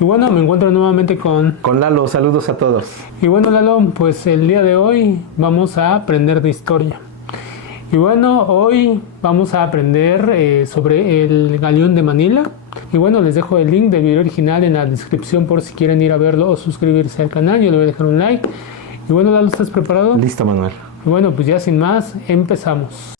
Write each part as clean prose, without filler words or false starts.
Y bueno, me encuentro nuevamente Con Lalo, saludos a todos. Y bueno, Lalo, pues el día de hoy vamos a aprender de historia. Y bueno, hoy vamos a aprender sobre el Galeón de Manila. Y bueno, les dejo el link del video original en la descripción por si quieren ir a verlo o suscribirse al canal. Yo le voy a dejar un like. Y bueno, Lalo, ¿estás preparado? Listo, Manuel. Y bueno, pues ya sin más, empezamos.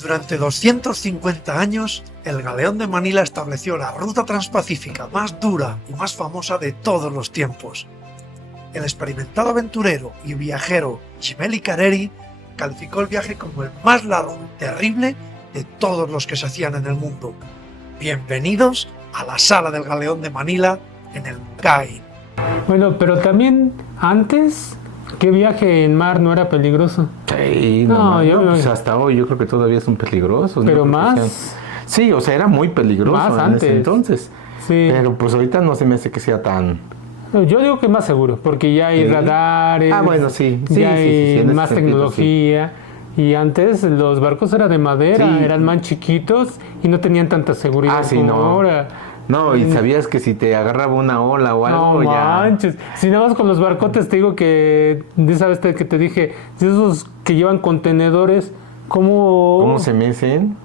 Durante 250 años, el Galeón de Manila estableció la ruta transpacífica más dura y más famosa de todos los tiempos. El experimentado aventurero y viajero Gemelli Careri calificó el viaje como el más largo y terrible de todos los que se hacían en el mundo. Bienvenidos a la sala del Galeón de Manila en el Mumbai. Bueno, pero también antes, ¿qué viaje en mar no era peligroso? Sí, pues hasta hoy yo creo que todavía son peligrosos. Pero no más. Sí, o sea, era muy peligroso Más en antes. ese entonces. Sí. Pero pues ahorita no se me hace que sea tan... Yo digo que más seguro, porque ya hay ¿Sí? radares, Bueno, sí. Sí, ya hay en ese más sentido, tecnología. Y antes los barcos eran de madera, Sí. eran más chiquitos y no tenían tanta seguridad Sí, como no. ahora. No, y sabías que si te agarraba una ola o algo, No ya... manches. Si nada más con los barcotes te digo que, ¿sabes que te dije? Si esos que llevan contenedores, ¿Cómo se mecen?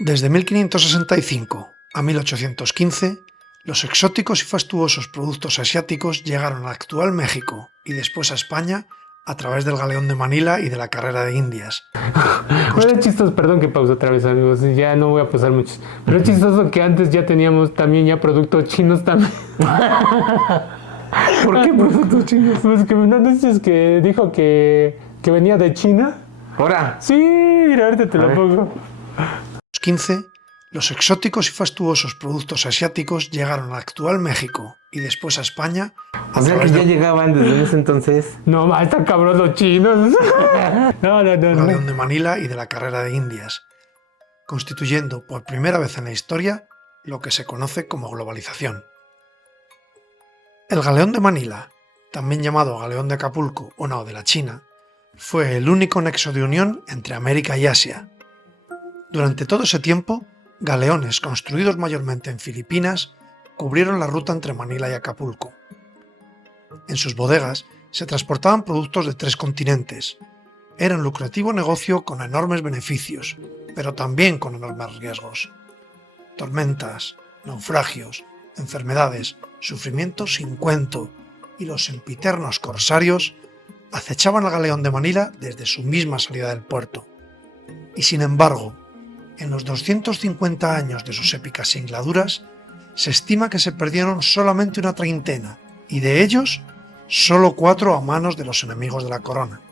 Desde 1565 a 1815, los exóticos y fastuosos productos asiáticos llegaron al actual México y después a España a través del Galeón de Manila y de la Carrera de Indias. Bueno, es chistoso, perdón que pausa otra vez, amigos, ya no voy a pasar mucho. Pero es chistoso que antes ya teníamos también ya productos chinos también. ¿Por qué productos chinos? Pues que no dices que dijo que venía de China. Ahora. Sí, mira, ahorita te A lo ver. pongo. 15, los exóticos y fastuosos productos asiáticos llegaron al actual México y después a España a O sea que través ya del llegaban desde ese entonces. No, más están cabrón los chinos. No. Galeón de Manila y de la Carrera de Indias, constituyendo por primera vez en la historia lo que se conoce como globalización. El Galeón de Manila, también llamado Galeón de Acapulco o Nao de la China, fue el único nexo de unión entre América y Asia. Durante todo ese tiempo, galeones construidos mayormente en Filipinas cubrieron la ruta entre Manila y Acapulco. En sus bodegas se transportaban productos de 3 continentes. Era un lucrativo negocio con enormes beneficios, pero también con enormes riesgos. Tormentas, naufragios, enfermedades, sufrimientos sin cuento y los sempiternos corsarios acechaban al Galeón de Manila desde su misma salida del puerto. Y sin embargo, en los 250 años de sus épicas singladuras, se estima que se perdieron solamente una treintena, y de ellos, solo 4 a manos de los enemigos de la corona.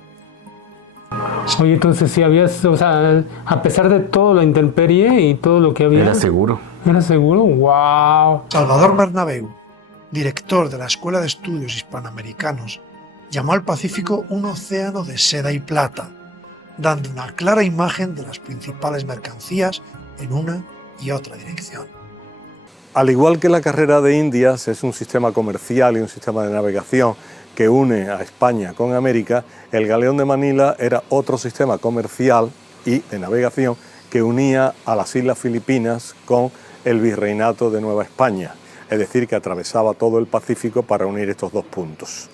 Oye, entonces si habías, o sea, a pesar de todo la intemperie y todo lo que había. Era seguro. ¿Era seguro? ¡Wow! Salvador Bernabéu, director de la Escuela de Estudios Hispanoamericanos, llamó al Pacífico un océano de seda y plata, dando una clara imagen de las principales mercancías en una y otra dirección. Al igual que la Carrera de Indias es un sistema comercial y un sistema de navegación que une a España con América, el Galeón de Manila era otro sistema comercial y de navegación que unía a las Islas Filipinas con el Virreinato de Nueva España, es decir, que atravesaba todo el Pacífico para unir estos dos puntos.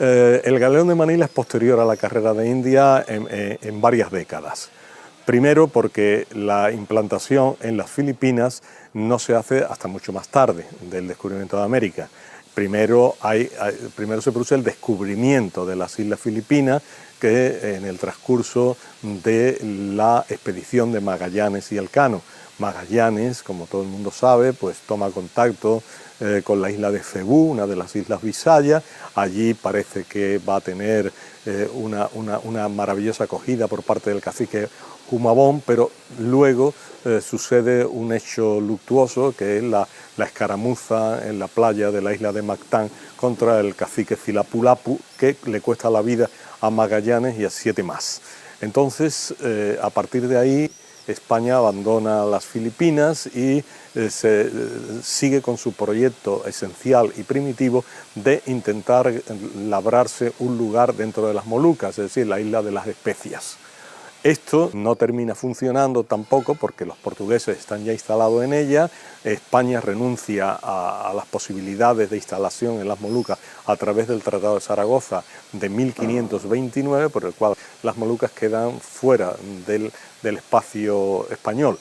El Galeón de Manila es posterior a la Carrera de India en varias décadas. Primero porque la implantación en las Filipinas no se hace hasta mucho más tarde del descubrimiento de América. Primero se produce el descubrimiento de las Islas Filipinas que en el transcurso de la expedición de Magallanes y Elcano. Magallanes, como todo el mundo sabe, pues toma contacto con la isla de Cebú, una de las islas Visayas. Allí parece que va a tener una maravillosa acogida por parte del cacique Humabón, pero luego sucede un hecho luctuoso que es la escaramuza en la playa de la isla de Mactán contra el cacique Cilapulapu, que le cuesta la vida a Magallanes y a 7 más. Entonces, a partir de ahí, España abandona las Filipinas y sigue con su proyecto esencial y primitivo de intentar labrarse un lugar dentro de las Molucas, es decir, la isla de las especias. Esto no termina funcionando tampoco porque los portugueses están ya instalados en ella, España renuncia a las posibilidades de instalación en las Molucas a través del Tratado de Zaragoza de 1529, por el cual las Molucas quedan fuera del espacio español,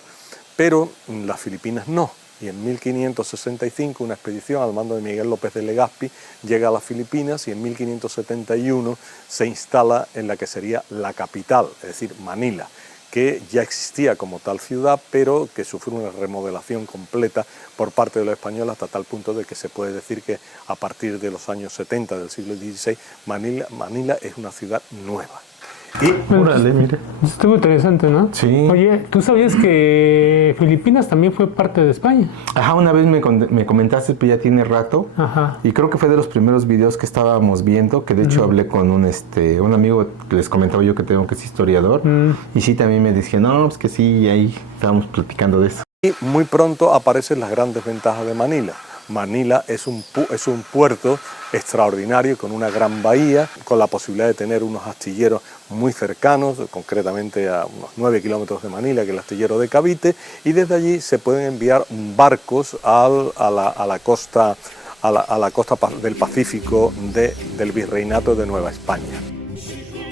pero las Filipinas no. Y en 1565 una expedición al mando de Miguel López de Legazpi llega a las Filipinas y en 1571 se instala en la que sería la capital, es decir, Manila, que ya existía como tal ciudad, pero que sufrió una remodelación completa por parte de los españoles hasta tal punto de que se puede decir que a partir de los años 70 del siglo XVI, Manila es una ciudad nueva. Y, órale, mire. Estuvo interesante, ¿no? Sí. Oye, ¿tú sabías que Filipinas también fue parte de España? Ajá, una vez me comentaste, pero ya tiene rato. Ajá. Y creo que fue de los primeros videos que estábamos viendo, que de hecho hablé con un amigo que les comentaba yo que tengo que es historiador. Y sí, también me decía, no, pues que sí, y ahí estábamos platicando de eso. Y muy pronto aparecen las grandes ventajas de Manila. Manila es un puerto extraordinario con una gran bahía, con la posibilidad de tener unos astilleros muy cercanos, concretamente a unos 9 kilómetros de Manila, que es el astillero de Cavite, y desde allí se pueden enviar barcos a la costa del Pacífico del Virreinato de Nueva España.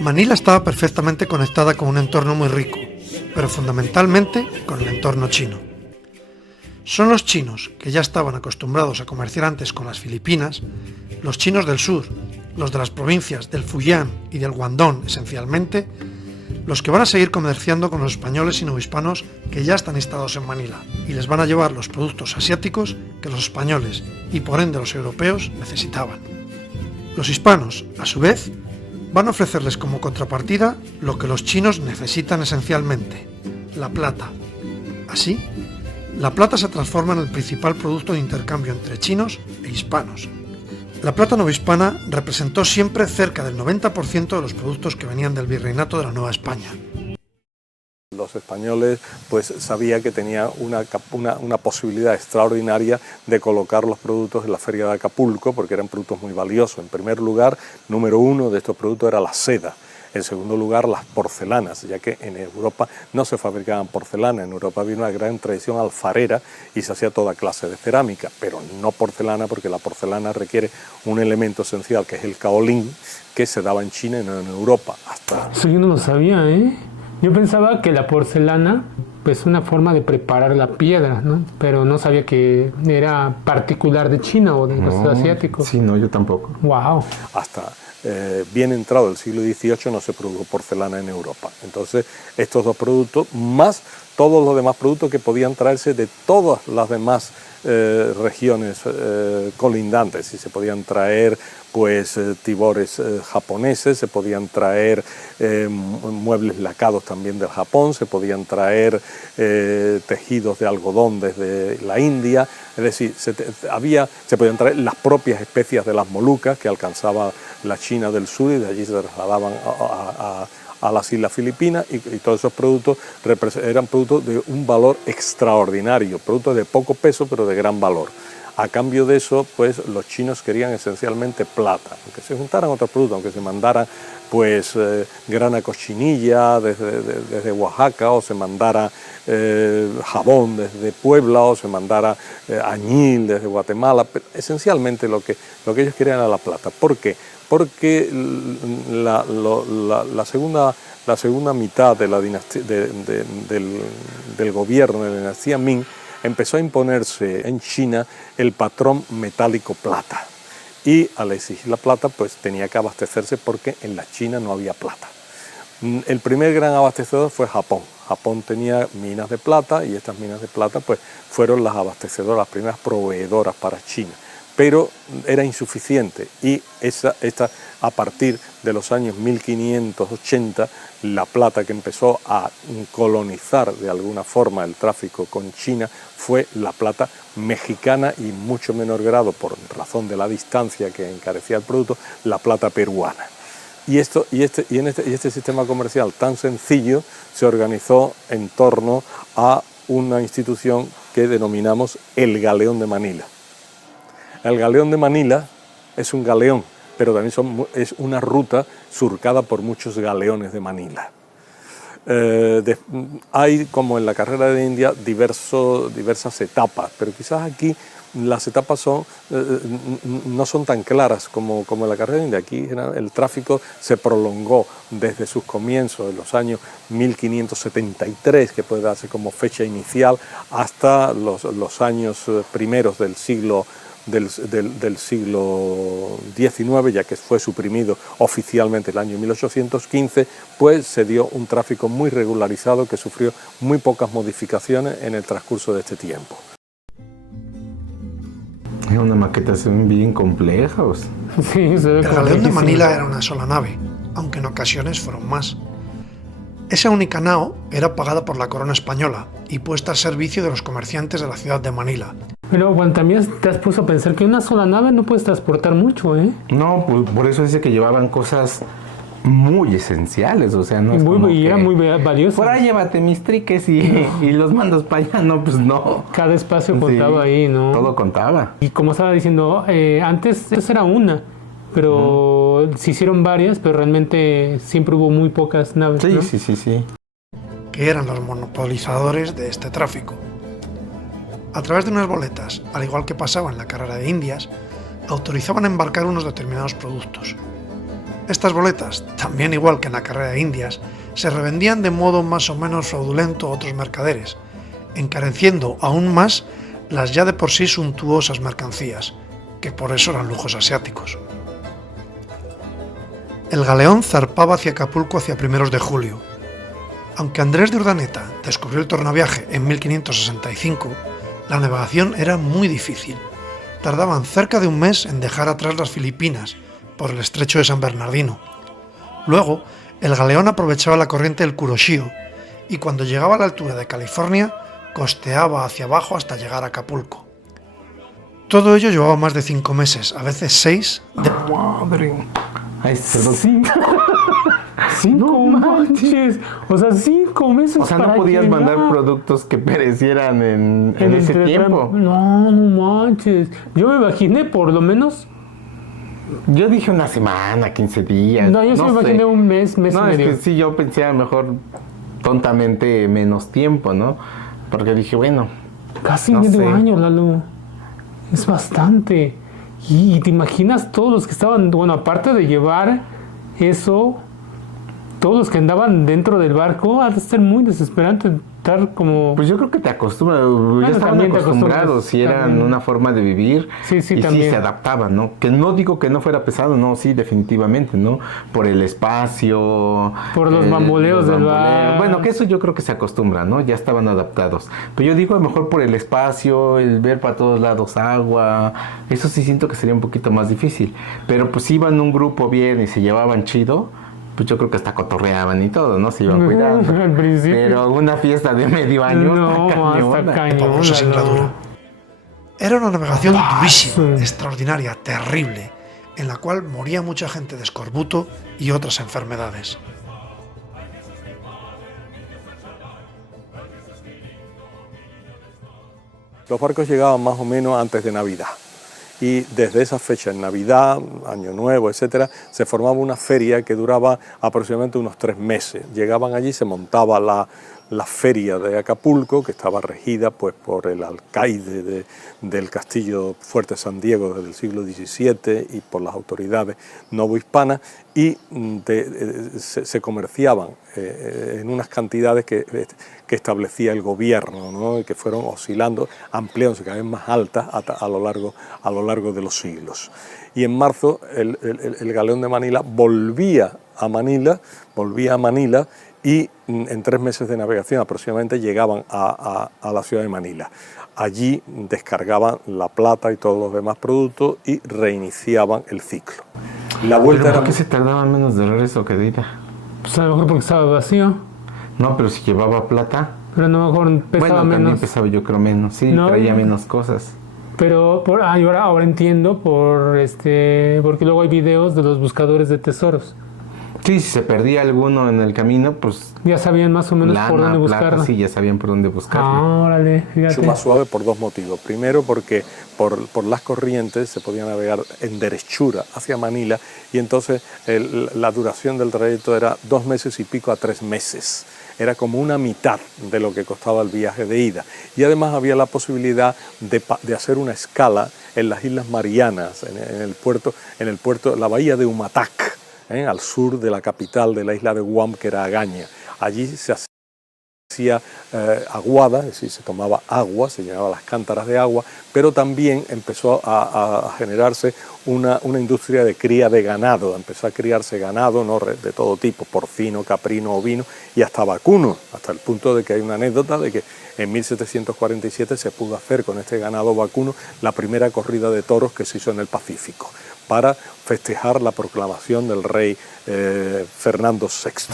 Manila estaba perfectamente conectada con un entorno muy rico, pero fundamentalmente con el entorno chino. Son los chinos, que ya estaban acostumbrados a comerciar antes con las Filipinas, los chinos del sur, los de las provincias del Fujian y del Guangdong esencialmente, los que van a seguir comerciando con los españoles y novohispanos que ya están instalados en Manila y les van a llevar los productos asiáticos que los españoles y por ende los europeos necesitaban. Los hispanos, a su vez, van a ofrecerles como contrapartida lo que los chinos necesitan esencialmente, la plata. Así, la plata se transforma en el principal producto de intercambio entre chinos e hispanos. La plata novohispana representó siempre cerca del 90% de los productos que venían del virreinato de la Nueva España. Los españoles pues sabían que tenía una posibilidad extraordinaria de colocar los productos en la feria de Acapulco porque eran productos muy valiosos. En primer lugar, número uno de estos productos era la seda. En segundo lugar, las porcelanas, ya que en Europa no se fabricaban porcelana. En Europa había una gran tradición alfarera y se hacía toda clase de cerámica, pero no porcelana, porque la porcelana requiere un elemento esencial, que es el kaolín, que se daba en China y no en Europa. Eso yo no lo sabía, ¿eh? Yo pensaba que la porcelana, pues una forma de preparar la piedra, ¿no? Pero no sabía que era particular de China o de los asiáticos. Sí, no, yo tampoco. Wow. Hasta bien entrado el siglo XVIII no se produjo porcelana en Europa. Entonces, estos dos productos, más todos los demás productos que podían traerse de todas las demás regiones colindantes, y se podían traer pues tibores japoneses, se podían traer muebles lacados también del Japón, se podían traer tejidos de algodón desde la India, es decir, se podían traer las propias especias de las Molucas que alcanzaba la China del sur y de allí se trasladaban a las Islas Filipinas y todos esos productos eran productos de un valor extraordinario, productos de poco peso pero de gran valor. A cambio de eso, pues los chinos querían esencialmente plata, aunque se juntaran otros productos, aunque se mandaran pues grana cochinilla desde Oaxaca, o se mandara jabón desde Puebla, o se mandara añil desde Guatemala, pero esencialmente lo que ellos querían era la plata. ¿Por qué? Porque la segunda mitad de la dinastía, del gobierno de la dinastía Ming empezó a imponerse en China el patrón metálico plata. Y al exigir la plata, pues tenía que abastecerse porque en la China no había plata. El primer gran abastecedor fue Japón. Japón tenía minas de plata y estas minas de plata pues fueron las abastecedoras, las primeras proveedoras para China. Pero era insuficiente y a partir de los años 1580, la plata que empezó a colonizar de alguna forma el tráfico con China fue la plata mexicana y mucho menor grado, por razón de la distancia que encarecía el producto, la plata peruana. Y este sistema comercial tan sencillo se organizó en torno a una institución que denominamos el Galeón de Manila. El Galeón de Manila es un galeón, pero también es una ruta surcada por muchos galeones de Manila. Hay, como en la carrera de India, diversas etapas, pero quizás aquí las etapas no son tan claras como en la carrera de India. Aquí el tráfico se prolongó desde sus comienzos, en los años 1573, que puede darse como fecha inicial, hasta los años primeros del siglo XIX, ya que fue suprimido oficialmente el año 1815, pues se dio un tráfico muy regularizado que sufrió muy pocas modificaciones en el transcurso de este tiempo. Es una maquetación bien compleja. Sí, se ve El galeón de Manila era una sola nave, aunque en ocasiones fueron más. Esa única nao era pagada por la corona española y puesta al servicio de los comerciantes de la ciudad de Manila. Pero bueno, también te has puesto a pensar que una sola nave no puedes transportar mucho, ¿eh? No, pues por eso dice que llevaban cosas muy esenciales, o sea, no es como Y era que, muy valioso. por ahí llévate mis triques y los mandas para allá. No, pues no. Cada espacio contaba Sí, ahí, ¿no? Todo contaba. Y como estaba diciendo, antes esa era una, pero se hicieron varias, pero realmente siempre hubo muy pocas naves, Sí, ¿no? sí. Que eran los monopolizadores de este tráfico. A través de unas boletas, al igual que pasaba en la carrera de Indias, autorizaban a embarcar unos determinados productos. Estas boletas, también igual que en la carrera de Indias, se revendían de modo más o menos fraudulento a otros mercaderes, encareciendo aún más las ya de por sí suntuosas mercancías, que por eso eran lujos asiáticos. El galeón zarpaba hacia Acapulco hacia primeros de julio. Aunque Andrés de Urdaneta descubrió el tornaviaje en 1565, la navegación era muy difícil. Tardaban cerca de un mes en dejar atrás las Filipinas, por el estrecho de San Bernardino. Luego, el galeón aprovechaba la corriente del Kuroshio y cuando llegaba a la altura de California, costeaba hacia abajo hasta llegar a Acapulco. Todo ello llevaba más de 5 meses, a veces 6, Madre. Ay, perdón. ¡Cinco manches! O sea, 5 meses. O sea, no para podías llegar. mandar productos que perecieran en ese tiempo. No manches. Yo me imaginé por lo menos. Yo dije una semana, 15 días. No, yo sí me imaginé un mes y No, es medio. que sí, yo pensé a lo mejor tontamente menos tiempo, ¿no? Porque dije, bueno. Casi no medio sé. año, Lalo. Es bastante. Y te imaginas todos los que estaban, bueno, aparte de llevar eso, todos los que andaban dentro del barco, ha de ser muy desesperante estar como... Pues yo creo que te acostumbras, ya estaban también te acostumbrados, acostumbras, si eran también. una forma de vivir, Sí, y también. sí se adaptaban, ¿no? Que no digo que no fuera pesado, no, sí, definitivamente, ¿no? Por el espacio, Por los bamboleos del bar. Bueno, que eso yo creo que se acostumbra, ¿no? Ya estaban adaptados. Pero yo digo a lo mejor por el espacio, el ver para todos lados agua, eso sí siento que sería un poquito más difícil. Pero pues iban un grupo bien y se llevaban chido, pues yo creo que hasta cotorreaban y todo, ¿no? Se iban cuidando. Al principio. Pero una fiesta de medio año No, está hasta cañona. pavorosa cañón. singladura. Era una navegación durísima, extraordinaria, terrible, en la cual moría mucha gente de escorbuto y otras enfermedades. Los barcos llegaban más o menos antes de Navidad. Y desde esa fecha, en Navidad, Año Nuevo, etcétera, se formaba una feria que duraba aproximadamente unos 3 meses. Llegaban allí, se montaba la feria de Acapulco, que estaba regida pues, por el alcaide del castillo Fuerte San Diego desde el siglo XVII y por las autoridades novohispanas, y se comerciaban en unas cantidades que establecía el gobierno, ¿no? Y que fueron oscilando, ampliándose cada vez más altas a lo largo de los siglos. Y en marzo el galeón de Manila volvía a Manila y en 3 meses de navegación aproximadamente llegaban a la ciudad de Manila. Allí descargaban la plata y todos los demás productos y reiniciaban el ciclo. La vuelta ¿Pero era... por qué se tardaban menos de regreso que de ida? Pues a lo mejor porque estaba vacío, No, pero si llevaba plata, pero a lo mejor pesaba bueno, también menos. pesaba yo creo menos, sí, No, traía no. menos cosas. Pero ahora entiendo porque luego hay videos de los buscadores de tesoros. Sí, si se perdía alguno en el camino, pues Ya sabían más o menos por dónde lana, plata, buscarlo. sí, ya sabían por dónde buscarlo. Ah, órale, fíjate. Mucho más suave por 2 motivos. Primero, porque por las corrientes se podía navegar en derechura hacia Manila y entonces la duración del trayecto era 2 meses y pico a 3 meses. era como una mitad de lo que costaba el viaje de ida. Y además había la posibilidad de hacer una escala en las Islas Marianas, en el puerto, la bahía de Umatac, al sur de la capital de la isla de Guam, que era Agaña. Allí se hacía aguada, es decir, se tomaba agua, se llenaban las cántaras de agua, pero también empezó a generarse una industria de cría de ganado. Empezó a criarse ganado, ¿no?, de todo tipo, porcino, caprino, ovino y hasta vacuno, hasta el punto de que hay una anécdota de que en 1747 se pudo hacer con este ganado vacuno la primera corrida de toros que se hizo en el Pacífico, para festejar la proclamación del rey Fernando VI.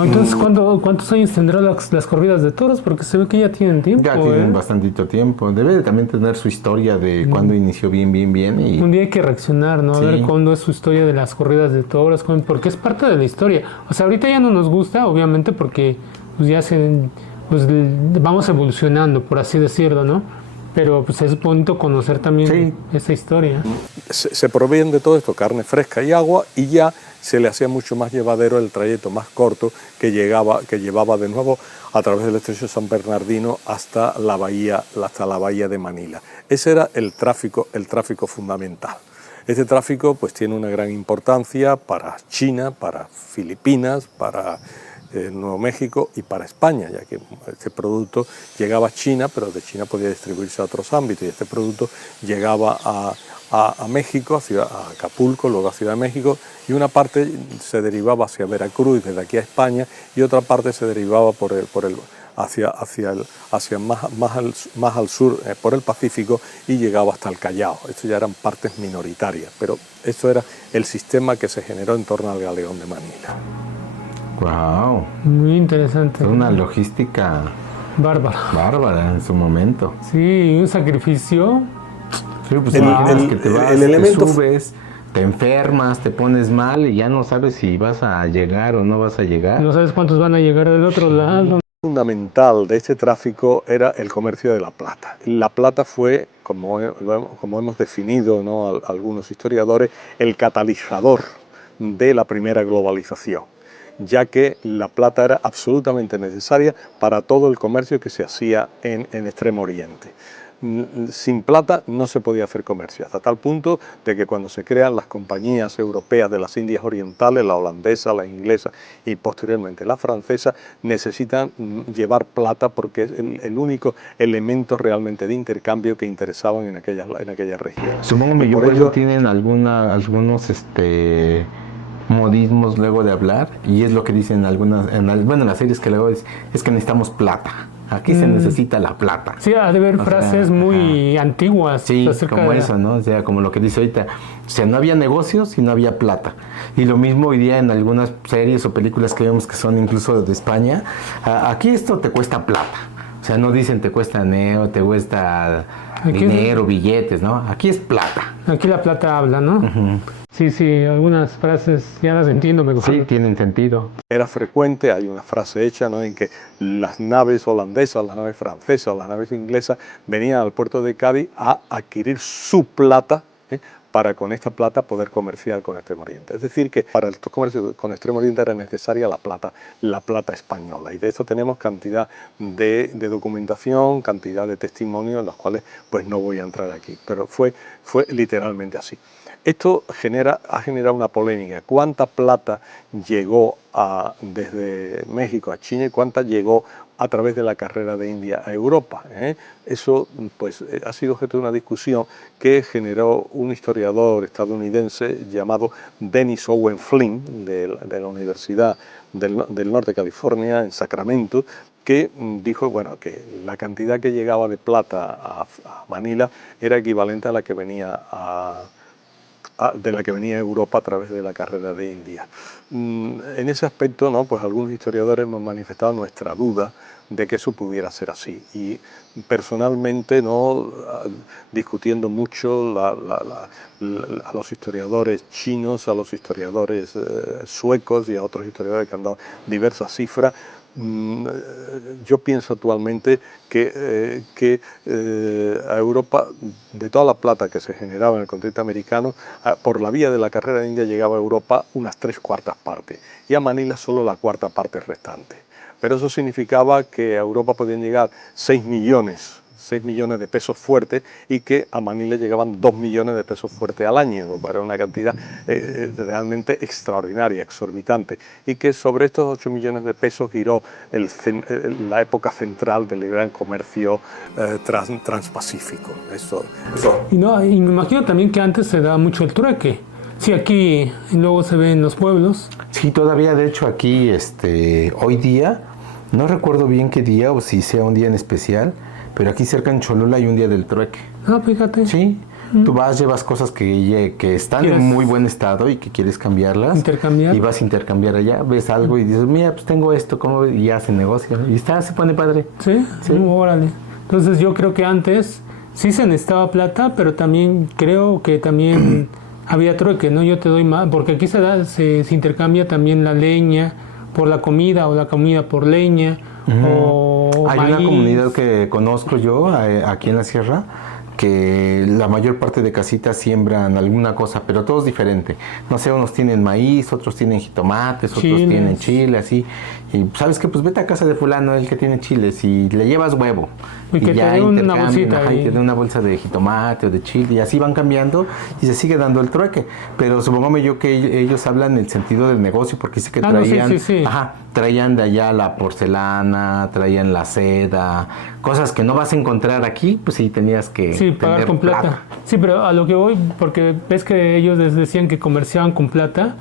Entonces, ¿cuántos años tendrán las corridas de toros? Porque se ve que ya tienen tiempo. Ya tienen bastantito tiempo. Debe de también tener su historia de cuándo inició bien. Y... Un día hay que reaccionar, ¿no? Sí. A ver cuándo es su historia de las corridas de toros, porque es parte de la historia. O sea, ahorita ya no nos gusta, obviamente, porque pues ya vamos evolucionando, por así decirlo, ¿no? Pero pues es bonito conocer también esa historia. Se proveían de todo esto, carne fresca y agua, y ya se le hacía mucho más llevadero el trayecto más corto que llevaba de nuevo a través del estrecho San Bernardino hasta la bahía de Manila. Ese era el tráfico fundamental. Este tráfico pues tiene una gran importancia para China, para Filipinas, para Nuevo México y para España, ya que este producto llegaba a China, pero de China podía distribuirse a otros ámbitos, y este producto llegaba a México, a Acapulco, luego a Ciudad de México, y una parte se derivaba hacia Veracruz, desde aquí a España, y otra parte se derivaba hacia más al sur, por el Pacífico, y llegaba hasta el Callao. Esto ya eran partes minoritarias, pero esto era el sistema que se generó en torno al galeón de Manila. Wow. Muy interesante. Fue una logística bárbara en su momento. Sí, un sacrificio. Sí, pues que te vas, te subes, te enfermas, te pones mal y ya no sabes si vas a llegar o no vas a llegar. No sabes cuántos van a llegar del otro lado. Fundamental de este tráfico era el comercio de la plata. La plata fue, como hemos definido, ¿no?, algunos historiadores, el catalizador de la primera globalización, ya que la plata era absolutamente necesaria para todo el comercio que se hacía en Extremo Oriente. Sin plata no se podía hacer comercio, hasta tal punto de que cuando se crean las compañías europeas de las Indias Orientales, la holandesa, la inglesa y posteriormente la francesa, necesitan llevar plata porque es el único elemento realmente de intercambio que interesaban en aquellas regiones. Supongo que por ello tienen algunos modismos luego de hablar, y es lo que dicen en las series que luego es que necesitamos plata. Aquí se necesita la plata. Sí, ha de haber frases muy antiguas. Sí, como eso, ¿no? O sea, como lo que dice ahorita. O sea, no había negocios y no había plata. Y lo mismo hoy día en algunas series o películas que vemos que son incluso de España. Aquí esto te cuesta plata. O sea, no dicen te cuesta te cuesta dinero, billetes, ¿no? Aquí es plata. Aquí la plata habla, ¿no? Uh-huh. Sí, algunas frases ya las entiendo mejor. Sí, tienen sentido. Era frecuente, hay una frase hecha, ¿no?, en que las naves holandesas, las naves francesas, las naves inglesas venían al puerto de Cádiz a adquirir su plata, para con esta plata poder comerciar con Extremo Oriente. Es decir, que para el comercio con Extremo Oriente era necesaria la plata española, y de eso tenemos cantidad de documentación, cantidad de testimonios, en los cuales pues no voy a entrar aquí, pero fue literalmente así. Esto ha generado una polémica. ¿Cuánta plata llegó desde México a China y cuánta llegó a través de la carrera de India a Europa? Eso pues ha sido objeto de una discusión que generó un historiador estadounidense llamado Dennis Owen Flynn, de la Universidad del Norte de California, en Sacramento, que dijo que la cantidad que llegaba de plata a Manila era equivalente a la que venía a Europa a través de la carrera de India. En ese aspecto, ¿no?, pues algunos historiadores hemos manifestado nuestra duda de que eso pudiera ser así, y personalmente, ¿no?, discutiendo mucho a los historiadores chinos, a los historiadores suecos y a otros historiadores que han dado diversas cifras, yo pienso actualmente que a Europa, de toda la plata que se generaba en el continente americano, por la vía de la carrera de India llegaba a Europa unas 3/4 partes, y a Manila solo la 1/4 parte restante. pero eso significaba que a Europa podían llegar 6 millones de pesos fuertes y que a Manila llegaban 2 millones de pesos fuertes al año, para una cantidad realmente extraordinaria, exorbitante, y que sobre estos 8 millones de pesos giró la época central del gran comercio transpacífico. Y me imagino también que antes se daba mucho el trueque. Sí, aquí luego se ve en los pueblos. Sí, todavía, de hecho, aquí, hoy día, no recuerdo bien qué día o si sea un día en especial, pero aquí cerca en Cholula hay un día del trueque. Ah, fíjate. Sí, tú vas, llevas cosas que están en muy buen estado y que quieres cambiarlas. Intercambiar. Y vas a intercambiar allá, ves algo y dices, mira, pues tengo esto, ¿cómo? Y ya se negocia. Y se pone padre. Sí, órale. Entonces yo creo que antes sí se necesitaba plata, pero también creo que también había trueque, ¿no? Yo te doy más, porque aquí se intercambia también la leña por la comida o la comida por leña. O hay maíz. una comunidad que conozco yo aquí en la sierra que la mayor parte de casitas siembran alguna cosa, pero todo es diferente. No sé, unos tienen maíz, otros tienen jitomates, otros tienen chile, así. Y sabes que pues vete a casa de fulano, el que tiene chiles, y le llevas huevo. Y que te dé una bolsita. Y te dé una bolsa de jitomate o de chile, y así van cambiando y se sigue dando el trueque. Pero supóngame yo que ellos hablan en el sentido del negocio, porque sí que traían, traían de allá la porcelana, traían la seda, cosas que no vas a encontrar aquí, pues sí tenías que pagar con plata. Sí, pero a lo que voy, porque ves que ellos les decían que comerciaban con plata,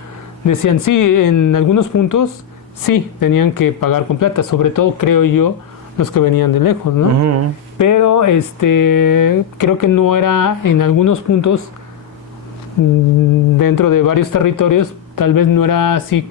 decían sí, en algunos puntos sí tenían que pagar con plata, sobre todo creo yo los que venían de lejos, ¿no? Pero creo que no era en algunos puntos dentro de varios territorios, tal vez no era así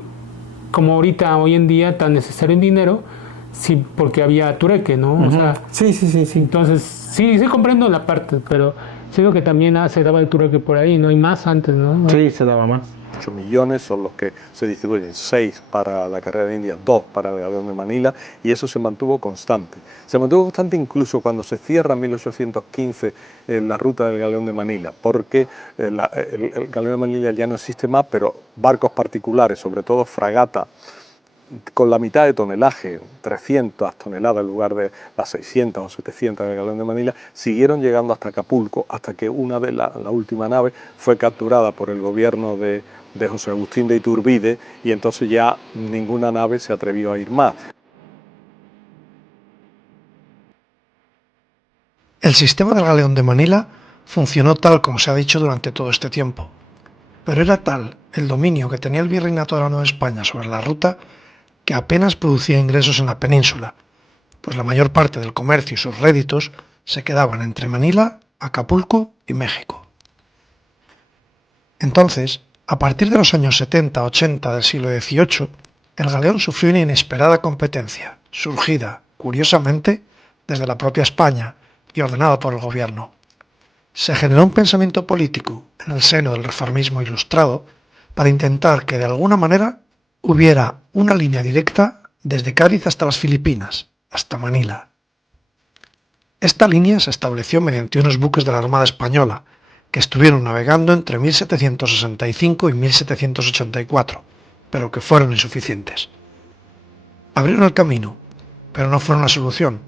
como ahorita, hoy en día, tan necesario en dinero, sí, porque había trueque, ¿no? O sea, sí. Entonces, sí comprendo la parte, pero siento que también se daba el trueque por ahí, ¿no? Y más antes, ¿no? Sí, se daba más. 8 millones son los que se distribuyen, 6 para la carrera de Indias, 2 para el galeón de Manila, y eso se mantuvo constante. Se mantuvo constante incluso cuando se cierra en 1815 la ruta del galeón de Manila, porque el galeón de Manila ya no existe más, pero barcos particulares, sobre todo fragata, con la mitad de tonelaje, 300 toneladas en lugar de las 600 o 700 del galeón de Manila, siguieron llegando hasta Acapulco, hasta que la última nave fue capturada por el gobierno de José Agustín de Iturbide, y entonces ya ninguna nave se atrevió a ir más. El sistema del galeón de Manila funcionó tal como se ha dicho durante todo este tiempo, pero era tal el dominio que tenía el Virreinato de la Nueva España sobre la ruta que apenas producía ingresos en la península, pues la mayor parte del comercio y sus réditos se quedaban entre Manila, Acapulco y México. Entonces, a partir de los años 70-80 del siglo XVIII, el galeón sufrió una inesperada competencia, surgida, curiosamente, desde la propia España y ordenada por el gobierno. Se generó un pensamiento político en el seno del reformismo ilustrado para intentar que de alguna manera hubiera una línea directa desde Cádiz hasta las Filipinas, hasta Manila. Esta línea se estableció mediante unos buques de la Armada Española, que estuvieron navegando entre 1765 y 1784, pero que fueron insuficientes. Abrieron el camino, pero no fueron la solución,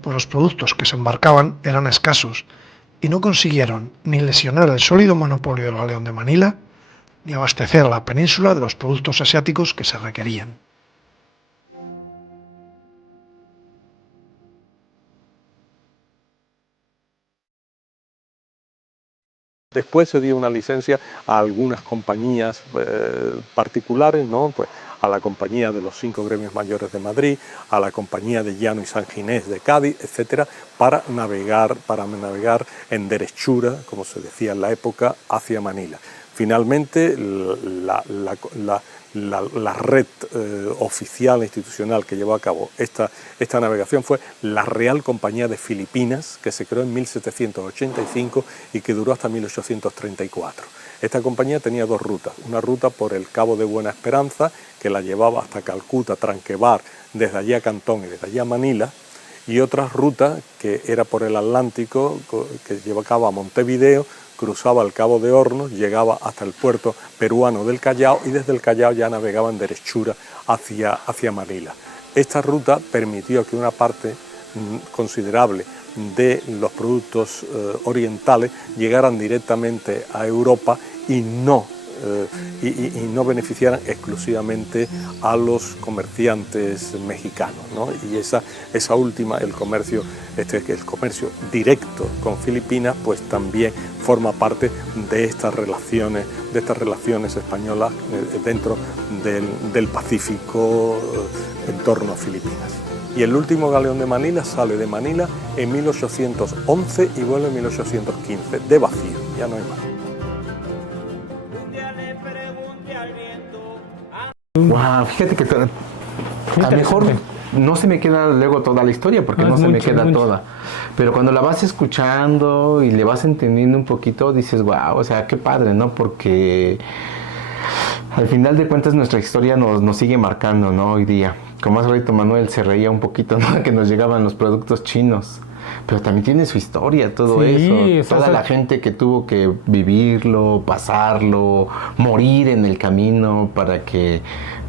pues los productos que se embarcaban eran escasos y no consiguieron ni lesionar el sólido monopolio del galeón de Manila, ni abastecer a la península de los productos asiáticos que se requerían. Después se dio una licencia a algunas compañías particulares, ¿no? Pues a la compañía de los 5 gremios mayores de Madrid, a la compañía de Llano y San Ginés de Cádiz, etcétera, para navegar en derechura, como se decía en la época, hacia Manila. Finalmente, la red oficial e institucional que llevó a cabo esta navegación fue la Real Compañía de Filipinas, que se creó en 1785 y que duró hasta 1834. Esta compañía tenía 2 rutas, una ruta por el Cabo de Buena Esperanza, que la llevaba hasta Calcuta, Tranquebar, desde allí a Cantón y desde allí a Manila, y otra ruta que era por el Atlántico, que llevaba a Montevideo, cruzaba el Cabo de Hornos, llegaba hasta el puerto peruano del Callao, y desde el Callao ya navegaba en derechura hacia Manila. Esta ruta permitió que una parte considerable de los productos orientales llegaran directamente a Europa y no beneficiaran exclusivamente a los comerciantes mexicanos, ¿no? Y esa última, el comercio directo con Filipinas, pues también forma parte de estas relaciones españolas dentro del Pacífico en torno a Filipinas. Y el último galeón de Manila sale de Manila en 1811 y vuelve en 1815, de vacío, ya no hay más. Wow, fíjate que a lo mejor no se me queda luego toda la historia, porque no se me queda toda. Pero cuando la vas escuchando y le vas entendiendo un poquito, dices, wow, o sea, qué padre, ¿no? Porque al final de cuentas nuestra historia nos sigue marcando, ¿no? Hoy día. Como hace rato Manuel se reía un poquito, ¿no? Que nos llegaban los productos chinos. Pero también tiene su historia todo eso. Toda la gente que tuvo que vivirlo, pasarlo, morir en el camino para que...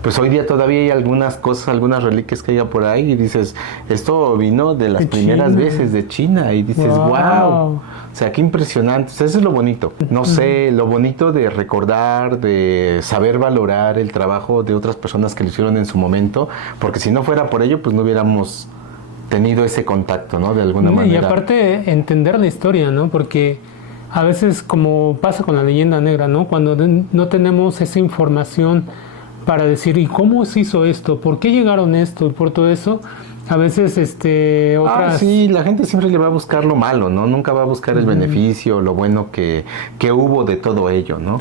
Pues hoy día todavía hay algunas cosas, algunas reliquias que hay por ahí y dices, esto vino de las primeras veces de China y dices, wow. O sea, qué impresionante. O sea, eso es lo bonito. No sé, lo bonito de recordar, de saber valorar el trabajo de otras personas que lo hicieron en su momento, porque si no fuera por ello, pues no hubiéramos tenido ese contacto, ¿no? De alguna manera. Y aparte, entender la historia, ¿no? Porque a veces, como pasa con la leyenda negra, ¿no? Cuando no tenemos esa información para decir, ¿y cómo se hizo esto? ¿Por qué llegaron esto? Y por todo eso, a veces otras... sí, la gente siempre le va a buscar lo malo, ¿no? Nunca va a buscar el beneficio, lo bueno que hubo de todo ello, ¿no?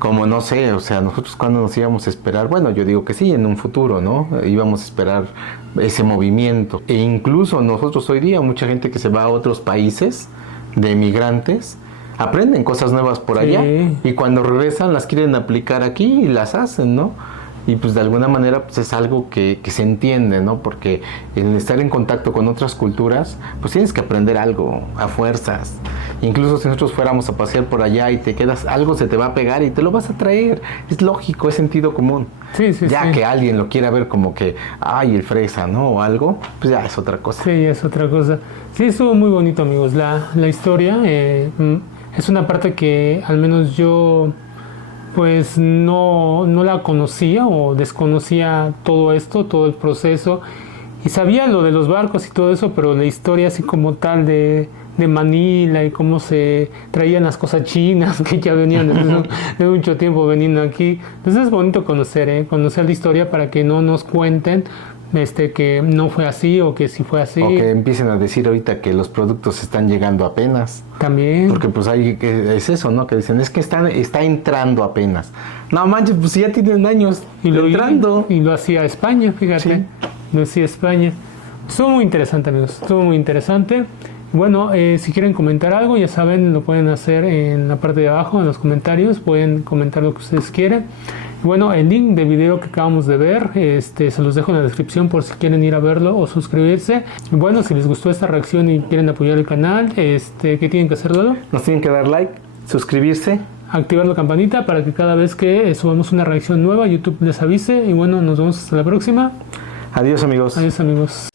Como no sé, o sea, nosotros cuando nos íbamos a esperar, bueno, yo digo que sí, en un futuro, ¿no? Íbamos a esperar ese movimiento. E incluso nosotros hoy día, mucha gente que se va a otros países de migrantes, aprenden cosas nuevas por allá y cuando regresan las quieren aplicar aquí y las hacen, ¿no? Y pues de alguna manera pues es algo que se entiende, ¿no? Porque el estar en contacto con otras culturas, pues tienes que aprender algo a fuerzas. Incluso si nosotros fuéramos a pasear por allá y te quedas, algo se te va a pegar y te lo vas a traer. Es lógico, es sentido común. Ya que alguien lo quiera ver como que, ay, el fresa, ¿no? O algo, pues ya es otra cosa. Sí, es otra cosa. Sí, estuvo muy bonito, amigos. La historia es una parte que al menos yo... pues no la conocía o desconocía todo esto, todo el proceso, y sabía lo de los barcos y todo eso, pero la historia así como tal de Manila y cómo se traían las cosas chinas que ya venían de mucho tiempo veniendo aquí. Entonces es bonito conocer la historia para que no nos cuenten que no fue así o que sí fue así. O que empiecen a decir ahorita que los productos están llegando apenas. También. Porque pues hay, es eso, ¿no? Que dicen, es que está entrando apenas. No manches, pues ya tienen años entrando. Y lo hacía España, fíjate. Sí. Lo hacía España. Estuvo muy interesante, amigos. Estuvo muy interesante. Bueno, si quieren comentar algo, ya saben, lo pueden hacer en la parte de abajo, en los comentarios. Pueden comentar lo que ustedes quieran. Bueno, el link del video que acabamos de ver, se los dejo en la descripción por si quieren ir a verlo o suscribirse. Y bueno, si les gustó esta reacción y quieren apoyar el canal, ¿qué tienen que hacer, Lolo? Nos tienen que dar like, suscribirse, activar la campanita para que cada vez que subamos una reacción nueva, YouTube les avise. Y bueno, nos vemos hasta la próxima. Adiós, amigos. Adiós, amigos.